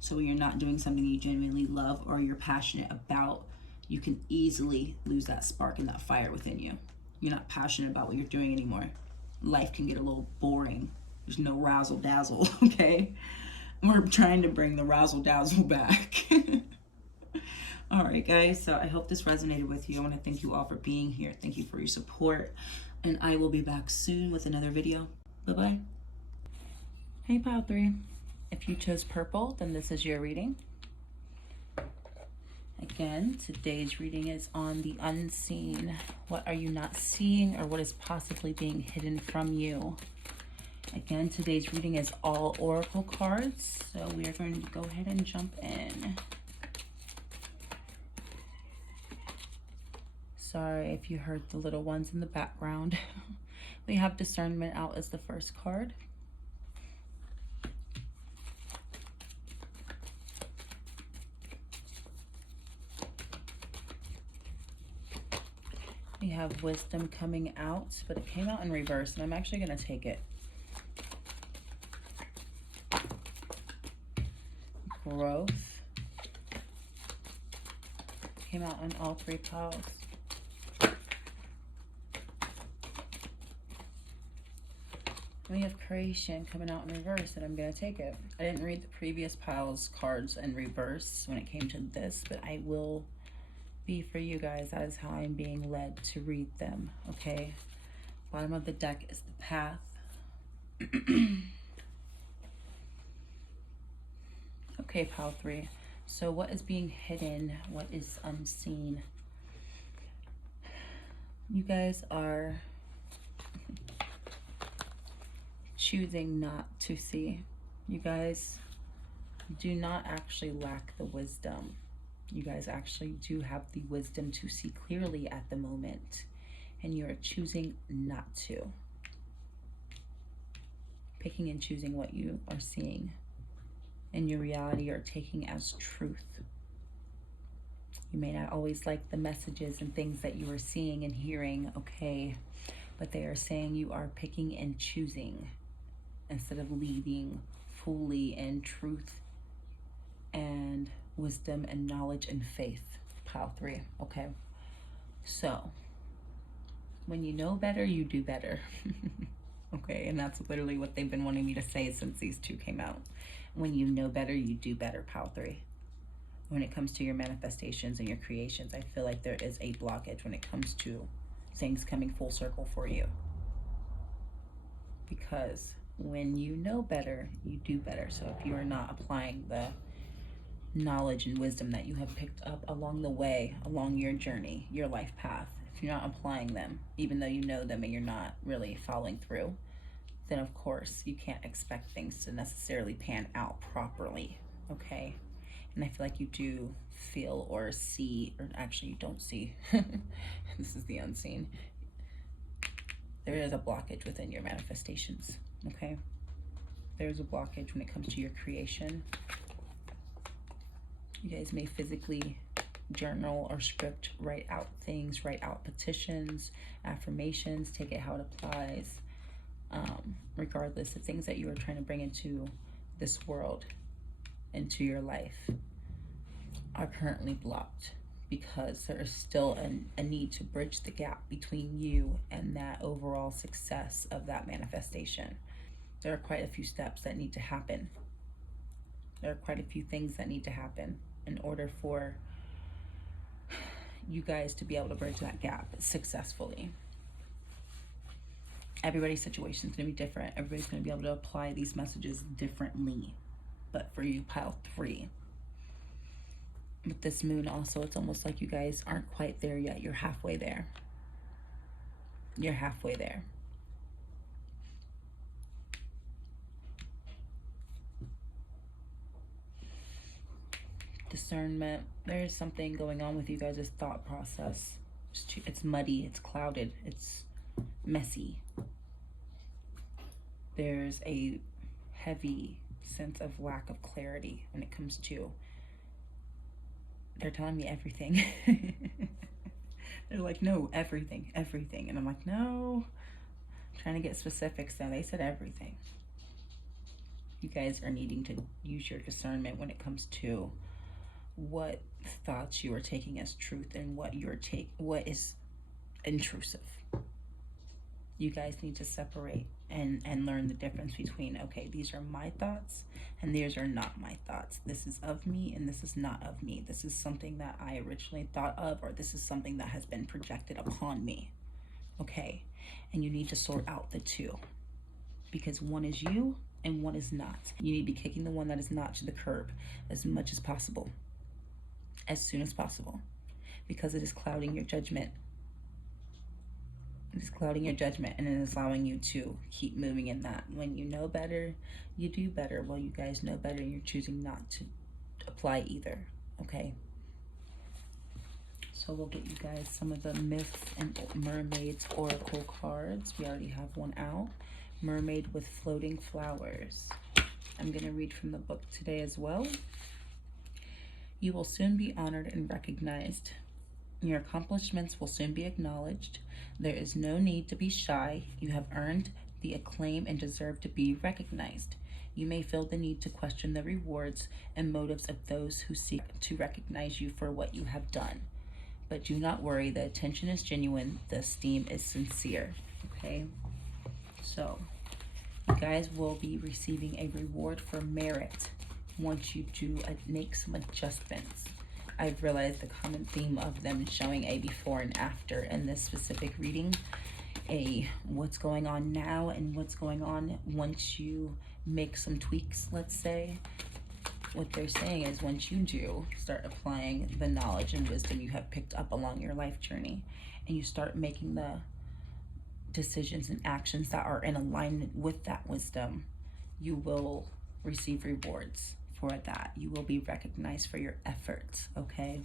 So when you're not doing something you genuinely love or you're passionate about, you can easily lose that spark and that fire within you. You're not passionate about what you're doing anymore. Life can get a little boring. There's no razzle dazzle, okay? We're trying to bring the razzle dazzle back. All right, guys, so I hope this resonated with you. I want to thank you all for being here. Thank you for your support. And I will be back soon with another video. Bye-bye. Hey, Pile 3. If you chose purple, then this is your reading. Again, today's reading is on the unseen. What are you not seeing, or what is possibly being hidden from you? Again, today's reading is all oracle cards. So we are going to go ahead and jump in. Sorry if you heard the little ones in the background. We have discernment out as the first card. We have wisdom coming out, but it came out in reverse, and I'm actually going to take it. Growth came out on all three piles. We have creation coming out in reverse, and I'm going to take it. I didn't read the previous piles cards in reverse when it came to this, but I will be for you guys. That is how I'm being led to read them, okay? Bottom of the deck is the path. Okay, pile 3. So what is being hidden? What is unseen? You guys are choosing not to see. You guys do not actually lack the wisdom. You guys actually do have the wisdom to see clearly at the moment, and you are choosing not to. Picking and choosing what you are seeing in your reality or taking as truth. You may not always like the messages and things that you are seeing and hearing, okay, but they are saying you are picking and choosing instead of leading fully in truth and wisdom and knowledge and faith. Pile 3, okay? So, when you know better, you do better. Okay, and that's literally what they've been wanting me to say since these two came out. When you know better, you do better, pile 3. When it comes to your manifestations and your creations, I feel like there is a blockage when it comes to things coming full circle for you. Because when you know better, you do better. So if you are not applying the knowledge and wisdom that you have picked up along the way, along your journey, your life path, if you're not applying them, even though you know them and you're not really following through, then of course you can't expect things to necessarily pan out properly, okay? And I feel like you do feel or see, or actually you don't see, this is the unseen. There is a blockage within your manifestations, okay? There's a blockage when it comes to your creation. You guys may physically journal or script, write out things, write out petitions, affirmations, take it how it applies. Regardless, the things that you are trying to bring into this world, into your life, are currently blocked because there is still a need to bridge the gap between you and that overall success of that manifestation. There are quite a few steps that need to happen. There are quite a few things that need to happen in order for you guys to be able to bridge that gap successfully. Everybody's situation is going to be different. Everybody's going to be able to apply these messages differently. But for you, pile 3, with this moon also, it's almost like you guys aren't quite there yet. You're halfway there. You're halfway there. Discernment. There's something going on with you guys' thought process. It's muddy, it's clouded, it's messy. There's a heavy sense of lack of clarity when it comes to, they're telling me everything. They're like, no, everything. And I'm like, no. I'm trying to get specifics though. They said everything. You guys are needing to use your discernment when it comes to what thoughts you are taking as truth and what is intrusive. You guys need to separate and learn the difference between, okay, these are my thoughts and these are not my thoughts. This is of me and this is not of me. This is something that I originally thought of, or this is something that has been projected upon me. Okay? And you need to sort out the two, because one is you and one is not. You need to be kicking the one that is not to the curb as much as possible, as soon as possible, because it is clouding your judgment. It is clouding your judgment, and it is allowing you to keep moving in that. When you know better, you do better. Well, you guys know better and you're choosing not to apply either, okay? So we'll get you guys some of the myths and mermaids oracle cards. We already have one out. Mermaid with floating flowers. I'm going to read from the book today as well. You will soon be honored and recognized. Your accomplishments will soon be acknowledged. There is no need to be shy. You have earned the acclaim and deserve to be recognized. You may feel the need to question the rewards and motives of those who seek to recognize you for what you have done. But do not worry, the attention is genuine, the esteem is sincere. Okay? So, you guys will be receiving a reward for merit once you do make some adjustments. I've realized the common theme of them showing a before and after in this specific reading, a what's going on now and what's going on once you make some tweaks, let's say. What they're saying is, once you do start applying the knowledge and wisdom you have picked up along your life journey, and you start making the decisions and actions that are in alignment with that wisdom, you will receive rewards for that. You will be recognized for your efforts, okay?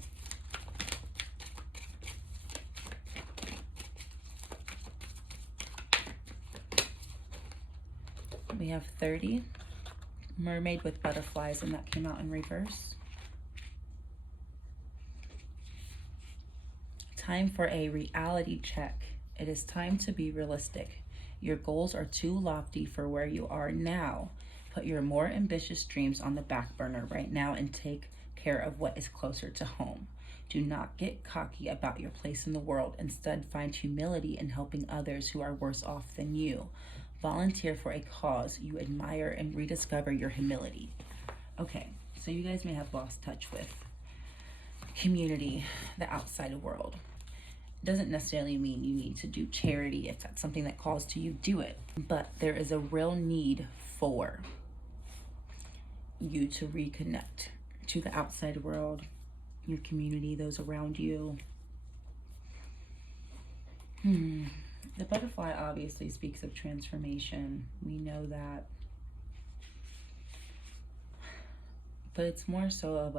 We have 30, mermaid with butterflies, and that came out in reverse. Time for a reality check. It is time to be realistic. Your goals are too lofty for where you are now. Put your more ambitious dreams on the back burner right now and take care of what is closer to home. Do not get cocky about your place in the world. Instead, find humility in helping others who are worse off than you. Volunteer for a cause you admire and rediscover your humility. Okay, so you guys may have lost touch with community, the outside world. It doesn't necessarily mean you need to do charity. If that's something that calls to you, do it. But there is a real need for you to reconnect to the outside world, your community, those around you. The butterfly obviously speaks of transformation. We know that. But it's more so of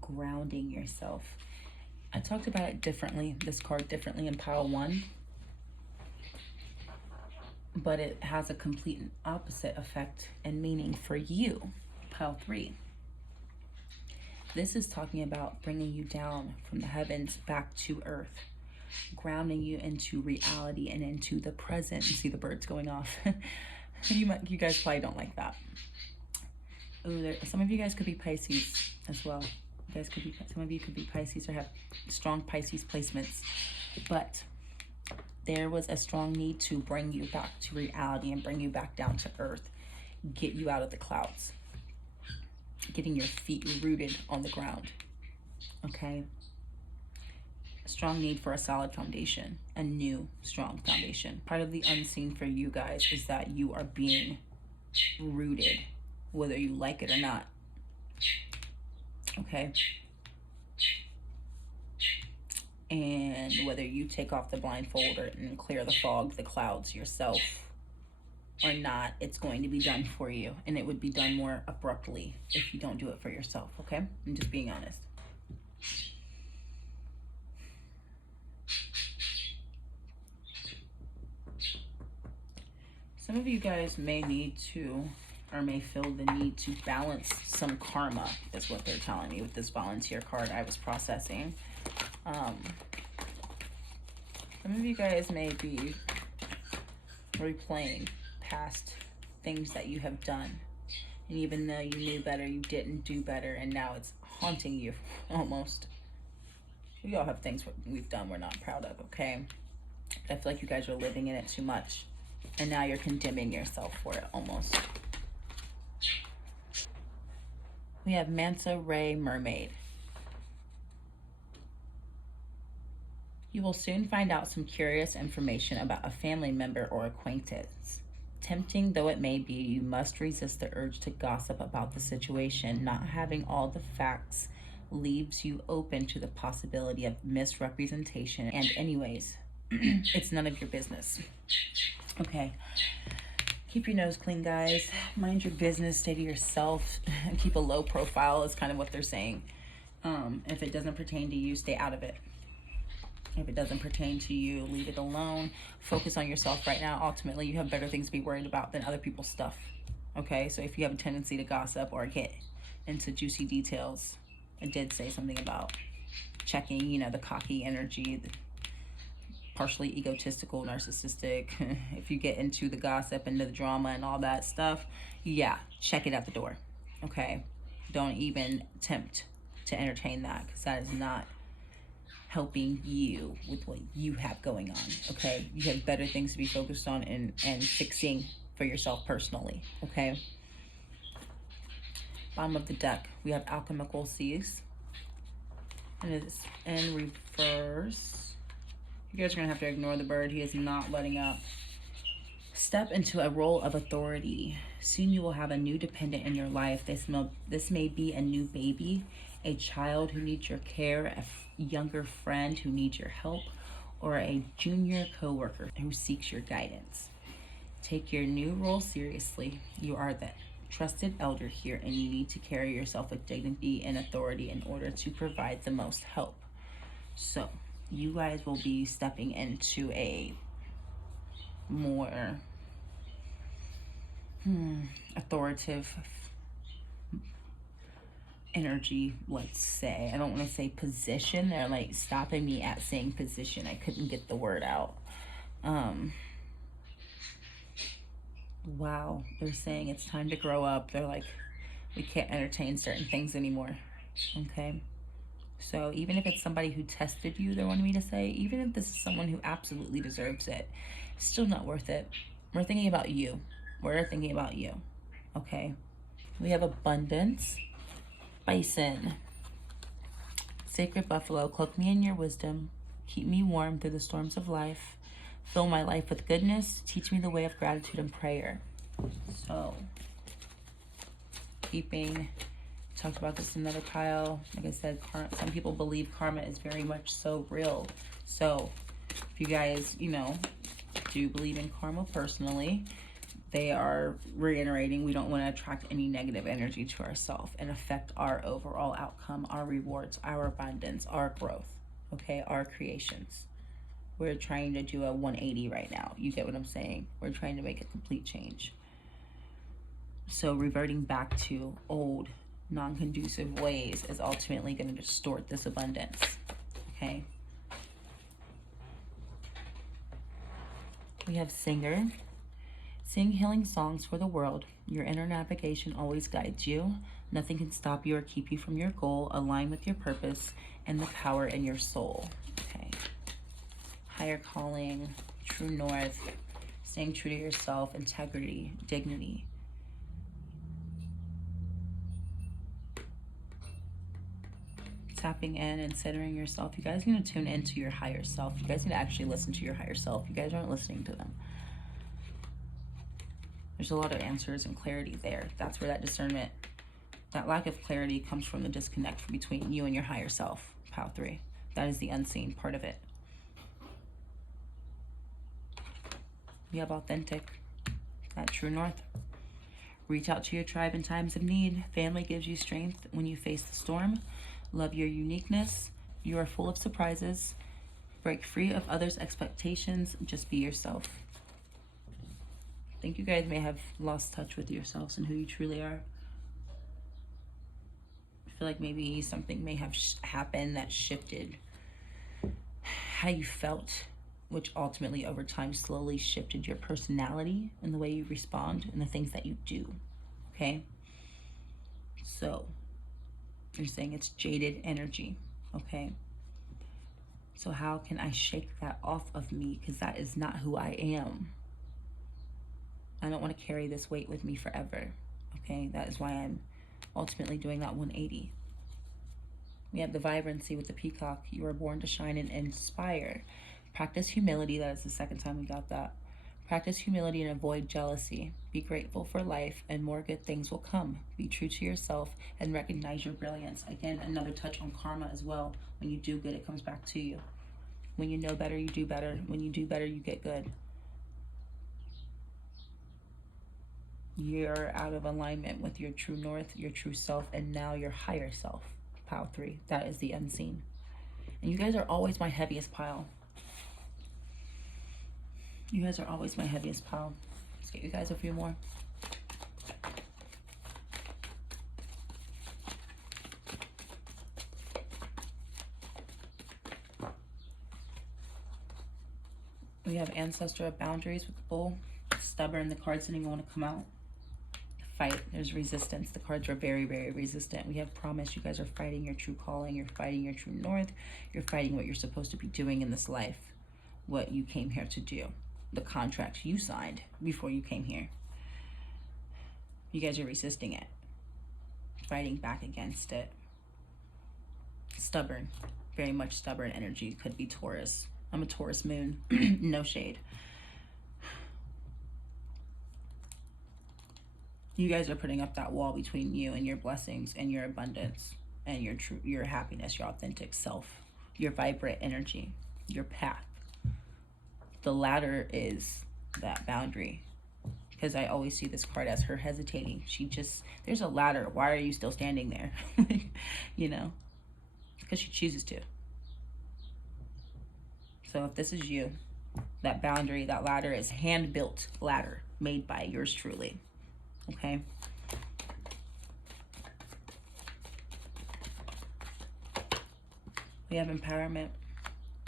grounding yourself. I talked about it differently, this card differently in pile 1. But it has a complete and opposite effect and meaning for you, pile 3. This is talking about bringing you down from the heavens back to earth, grounding you into reality and into the present. You see the birds going off. You guys probably don't like that. Ooh, some of you guys could be Pisces as well. Some of you could be Pisces or have strong Pisces placements. But there was a strong need to bring you back to reality and bring you back down to earth, get you out of the clouds, getting your feet rooted on the ground, okay? strong need for a solid foundation, a new strong foundation. Part of the unseen for you guys is that you are being rooted, whether you like it or not. Okay? And whether you take off the blindfold and clear the fog, the clouds yourself or not, it's going to be done for you. And it would be done more abruptly if you don't do it for yourself, okay? I'm just being honest. Some of you guys may need to, or may feel the need to balance some karma, is what they're telling me with this volunteer card I was processing. Some of you guys may be replaying past things that you have done. And even though you knew better, you didn't do better, and now it's haunting you almost. We all have things we've done we're not proud of, okay? But I feel like you guys are living in it too much. And now you're condemning yourself for it almost. We have Manta Ray Mermaid. You will soon find out some curious information about a family member or acquaintance. Tempting though it may be, you must resist the urge to gossip about the situation. Not having all the facts leaves you open to the possibility of misrepresentation. And anyways, it's none of your business. Okay. Keep your nose clean, guys. Mind your business, stay to yourself, and keep a low profile is kind of what they're saying. If it doesn't pertain to you, stay out of it. If it doesn't pertain to you, leave it alone. Focus on yourself right now. Ultimately, you have better things to be worried about than other people's stuff. Okay, so if you have a tendency to gossip or get into juicy details, I did say something about checking, you know, the cocky energy, the partially egotistical, narcissistic. If you get into the gossip and the drama and all that stuff, yeah, check it at the door. Okay, don't even attempt to entertain that, because that is not helping you with what you have going on. Okay, you have better things to be focused on and fixing for yourself personally. Okay, bottom of the deck, we have alchemical seas, and it's in reverse. You guys are gonna have to ignore the bird. He is not letting up. Step into a role of authority. Soon you will have a new dependent in your life. This may be a new baby, a child who needs your care, a younger friend who needs your help, or a junior co-worker who seeks your guidance. Take your new role seriously. You are the trusted elder here, and you need to carry yourself with dignity and authority in order to provide the most help. So you guys will be stepping into a more authoritative energy, let's say. I don't want to say position. They're like stopping me at saying position. I couldn't get the word out. Wow, they're saying it's time to grow up. They're like, we can't entertain certain things anymore. Okay, so even if it's somebody who tested you, they wanted me to say, even if this is someone who absolutely deserves it, it's still not worth it. We're thinking about you. We're thinking about you. Okay, we have abundance. Bison. Sacred buffalo, cloak me in your wisdom. Keep me warm through the storms of life. Fill my life with goodness. Teach me the way of gratitude and prayer. So, talked about this in another pile. Like I said, some people believe karma is very much so real. So, if you guys, you know, do believe in karma personally, they are reiterating we don't want to attract any negative energy to ourselves and affect our overall outcome, our rewards, our abundance, our growth, okay, our creations. We're trying to do a 180 right now. You get what I'm saying? We're trying to make a complete change. So reverting back to old, non-conducive ways is ultimately going to distort this abundance, okay? We have singer. Sing healing songs for the world. Your inner navigation always guides you. Nothing can stop you or keep you from your goal. Align with your purpose and the power in your soul. Okay. Higher calling, true north, staying true to yourself, integrity, dignity. tapping in and centering yourself. You guys need to tune into your higher self. You guys need to actually listen to your higher self. You guys aren't listening to them. There's a lot of answers and clarity there. That's where that discernment, that lack of clarity comes from the disconnect between you and your higher self, Pile 3. That is the unseen part of it. You have authentic, that true north. Reach out to your tribe in times of need. Family gives you strength when you face the storm. Love your uniqueness. You are full of surprises. Break free of others' expectations. Just be yourself. I think you guys may have lost touch with yourselves and who you truly are. I feel like maybe something may have happened that shifted how you felt, which ultimately over time slowly shifted your personality and the way you respond and the things that you do. Okay? So, you're saying it's jaded energy. Okay? So how can I shake that off of me? Because that is not who I am. I don't want to carry this weight with me forever. Okay? That is why I'm ultimately doing that 180. We have the vibrancy with the peacock. You were born to shine and inspire. Practice humility. That is the second time we got that. Practice humility and avoid jealousy. Be grateful for life and more good things will come. Be true to yourself and recognize your brilliance. Again, another touch on karma as well. When you do good, it comes back to you. When you know better, you do better. When you do better, you get good. You're out of alignment with your true north, your true self, and now your higher self. Pile 3. That is the unseen. And you guys are always my heaviest pile. You guys are always my heaviest pile. Let's get you guys a few more. We have ancestor of boundaries with the bull. Stubborn. The cards didn't even want to come out. Fight. There's resistance. The cards are very, very resistant. We have promise. You guys are fighting your true calling. You're fighting your true north. You're fighting what you're supposed to be doing in this life. What you came here to do. The contract you signed before you came here. You guys are resisting it. Fighting back against it. Stubborn. Very much stubborn energy. Could be Taurus. I'm a Taurus moon. No shade. You guys are putting up that wall between you and your blessings and your abundance and your happiness, your authentic self, your vibrant energy, your path. The ladder is that boundary, because I always see this card as her hesitating. There's a ladder. Why are you still standing there? You know, because she chooses to. So if this is you, that boundary, that ladder is hand-built ladder made by yours truly. Okay. We have empowerment.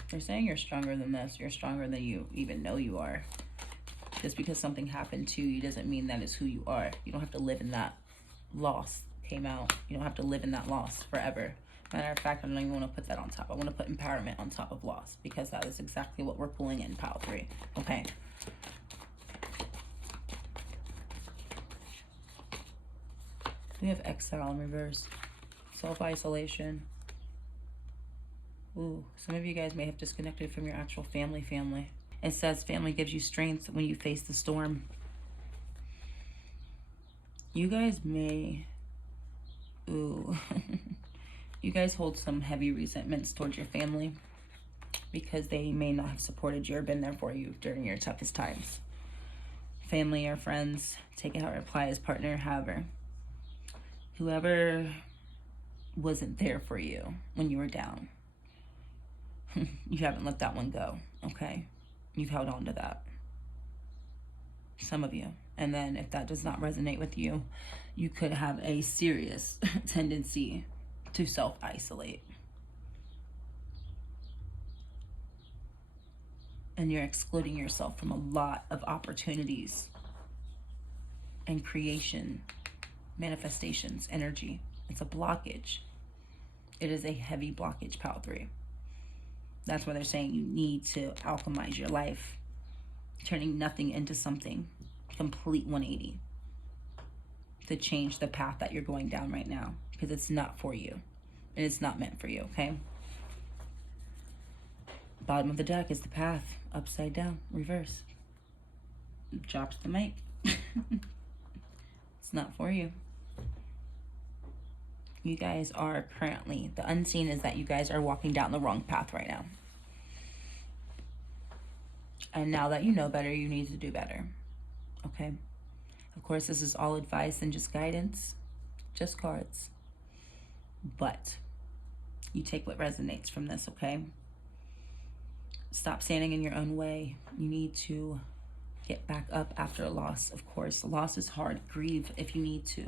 They're saying you're stronger than this. You're stronger than you even know you are. Just because something happened to you doesn't mean that is who you are. You don't have to live in that loss came out. You don't have to live in that loss forever. Matter of fact, I don't even want to put that on top. I want to put empowerment on top of loss, because that is exactly what we're pulling in Pile 3. Okay. We have exile in reverse. Self-isolation. Ooh, some of you guys may have disconnected from your actual family. It says family gives you strength when you face the storm. You guys may... Ooh. You guys hold some heavy resentments towards your family because they may not have supported you or been there for you during your toughest times. Family or friends, take it how it applies, partner, however. Whoever wasn't there for you when you were down, you haven't let that one go, okay? You've held on to that. Some of you. And then if that does not resonate with you, you could have a serious tendency to self-isolate. And you're excluding yourself from a lot of opportunities and creation, manifestations, energy. It's a blockage. It is a heavy blockage, Pile 3. That's why they're saying you need to alchemize your life, turning nothing into something. Complete 180 to change the path that you're going down right now, because it's not for you. and it's not meant for you, okay? Bottom of the deck is the Path, upside down, reverse. Drops the mic. It's not for you. You guys are currently, the unseen is that you guys are walking down the wrong path right now. And now that you know better, you need to do better. Okay? Of course, this is all advice and just guidance, just cards. But you take what resonates from this, okay? Stop standing in your own way. You need to get back up after a loss, of course. Loss is hard. Grieve if you need to.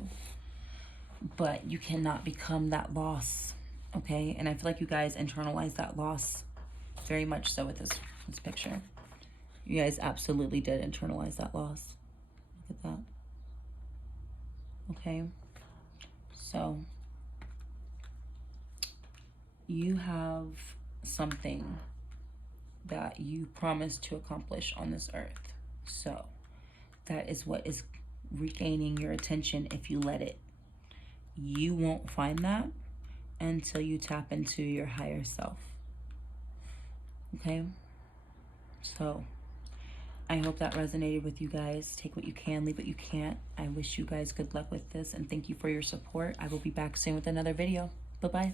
But you cannot become that loss, okay? And I feel like you guys internalize that loss very much so with this picture. You guys absolutely did internalize that loss. Look at that. Okay? So, you have something that you promised to accomplish on this earth. So, that is what is regaining your attention if you let it. You won't find that until you tap into your higher self. Okay? So, I hope that resonated with you guys. Take what you can, leave what you can't. I wish you guys good luck with this, and thank you for your support. I will be back soon with another video. Bye-bye.